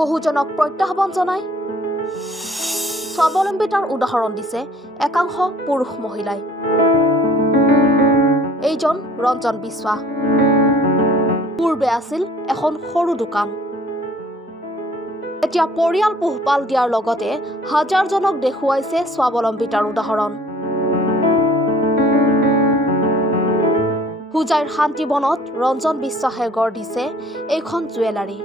বহুজনক প্ৰত্যাহ্বান জনায় স্বাৱলম্বিতাৰ উদাহৰণ দিছে একাংশ পুৰুষ মহিলাই এইজন ৰঞ্জন বিশ্বাস পূৰ্বে আছিল এখন সৰু দোকান এতিয়া পৰিয়াল পোহপাল দিয়াৰ লগতে হাজাৰজনক দেখুৱাইছে স্বাৱলম্বিতাৰ উদাহৰণ হুজাইৰ শান্তিবনত ৰঞ্জন বিশ্বাসে গঢ় দিছে এইখন জুৱেলাৰী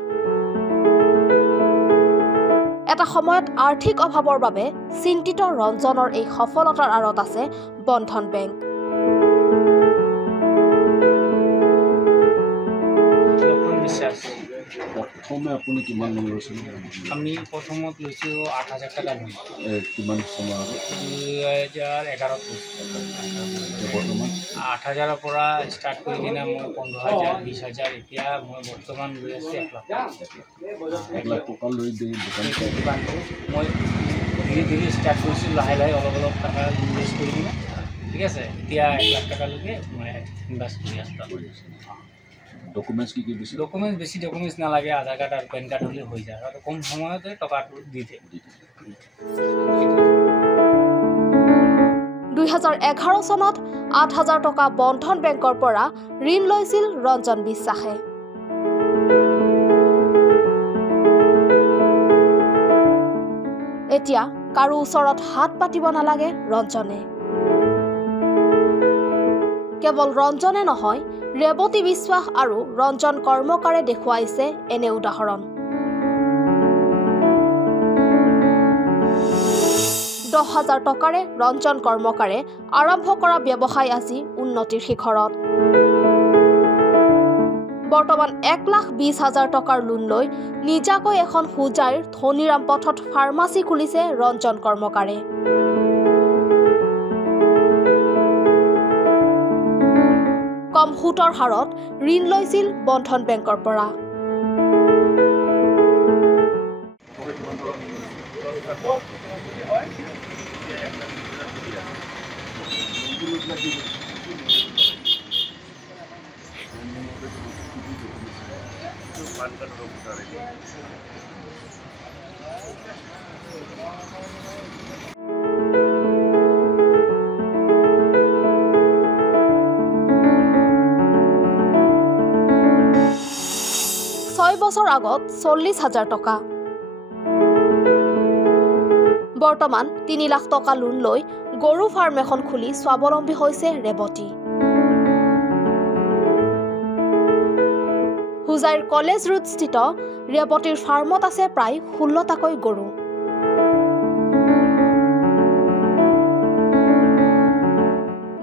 এটা সময়ত আৰ্থিক অভাৱৰ বাবে চিন্তিত ৰঞ্জনৰ এই সফলতাৰ আঁৰত আছে বন্ধন বেংক প্ৰথমে আপুনি কিমান লোন লৈছিল আমি প্ৰথমত লৈছোঁ ৮,০০০ টকা লোন কিমান সময় ২০১১ত বৰ্তমান ৮,০০০ৰ পৰা ষ্টাৰ্ট কৰি কিনে মই ১৫,০০০ ২০,০০০ এতিয়া মই বৰ্তমান লৈ আছোঁ ১ লাখ টকা লৈ দোকানটো মই ধীৰে ধীৰে ষ্টাৰ্ট কৰিছোঁ লাহে লাহে অলপ টকা ইনভেষ্ট কৰি কিনে ঠিক আছে এতিয়া ১ লাখ টকালৈকে মই ইনভেষ্ট কৰি আছোঁ ডকুমেণ্টছ কি দিছে ডকুমেণ্টছ বেছি ডকুমেণ্টছ নালাগে আধাৰ কাৰ্ড আৰু পেন কাৰ্ড হ'লে হৈ যায় আৰু কম সময়তে টকাটো দি দিয়ে ২০১১ চনত ৮,০০০ টকা বন্ধন বেংকৰ পৰা ঋণ লৈছিল ৰঞ্জন বিশ্বাসে এতিয়া কাৰো ওচৰত হাত পাতিব নালাগে ৰঞ্জনে কেৱল ৰঞ্জনে নহয় ৰেৱতী বিশ্বাস আৰু ৰঞ্জন কৰ্মকাৰে দেখুৱাইছে এনে উদাহৰণ ১০,০০০ টকাৰে ৰঞ্জন কৰ্মকাৰে আৰম্ভ কৰা ব্যৱসায় আজি উন্নতিৰ শিখৰত বৰ্তমান ১,২০,০০০ টকাৰ লোন লৈ নিজাকৈ এখন হুজাইৰ ধনীৰাম পথত ফাৰ্মাচী খুলিছে ৰঞ্জন কৰ্মকাৰে কম সুতৰ হাৰত ঋণ লৈছিল বন্ধন বেংকৰ পৰা বছৰ আগত ৪০,০০০ টকা বৰ্তমান ৩ লাখ টকা লোন লৈ গৰু ফাৰ্ম এখন খুলি স্বাৱলম্বী হৈছে ৰেৱতী হুজাইৰ কলেজ ৰোড স্থিত ৰেৱতীৰ ফাৰ্মত আছে প্ৰায় ১৬টাকৈ গৰু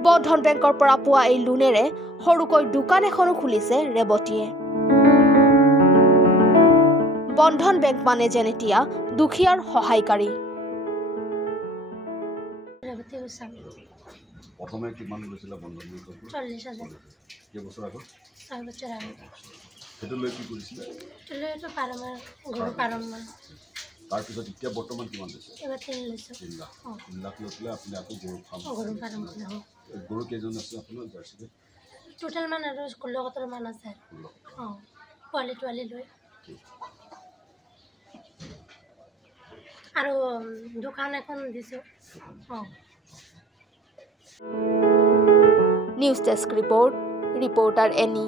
বন্ধন বেংকৰ পৰা পোৱা এই লোনেৰে সৰুকৈ দোকান এখনো খুলিছে ৰেৱতীয়ে বন্ধন বেংক মানে যেন এতিয়া দুখীয়াৰ সহায়কাৰী প্ৰথমে কিমান লৈছিল বন্ধন বেংকৰ ৪০,০০০ কেইবছৰ আগত ৪ বছৰ আগত সেইটো লৈ কি কৰিছিলে এইটো গৰু পাৰম তাৰপিছত এতিয়া বৰ্তমান কিমান লৈছে এবাৰ ৩ লৈছোঁ ৩ লাখ লৈ আপুনি আকৌ গৰু ফাৰ্ম গৰু কেইজন আছে আপোনাৰ জাৰ্চি টোটেল মান আৰু ১৬-১৭ মান আছে পোৱালি তোৱালি লৈ আৰু দোকান এখন দিছোঁ নিউজ ডেস্ক ৰিপৰ্টাৰ এনি